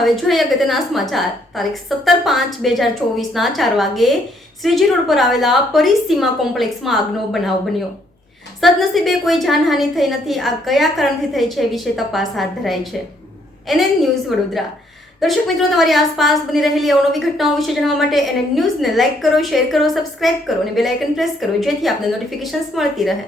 હવે જોઈએ અગત્યના સમાચાર। તારીખ 17/5/2024ના 4 વાગે શ્રીજી રોડ પર આવેલા પરિસીમા કોમ્પ્લેક્સમાં આગનો બનાવ બન્યો। સદનસીબે કોઈ જાનહાનિ થઈ નથી। આ કયા કારણથી થઈ છે વિશે તપાસ હાથ ધરાઈ છે। NN news Vadodara. દર્શક મિત્રો, તમારી આસપાસ બની રહેલી અવનવી ઘટનાઓ વિશે જાણવા માટે NN ન્યૂઝને લાઇક કરો, શેર કરો, સબસ્ક્રાઇબ કરો અને બેલ આઇકન પ્રેસ કરો, જેથી આપને નોટિફિકેશન્સ મળતી રહે।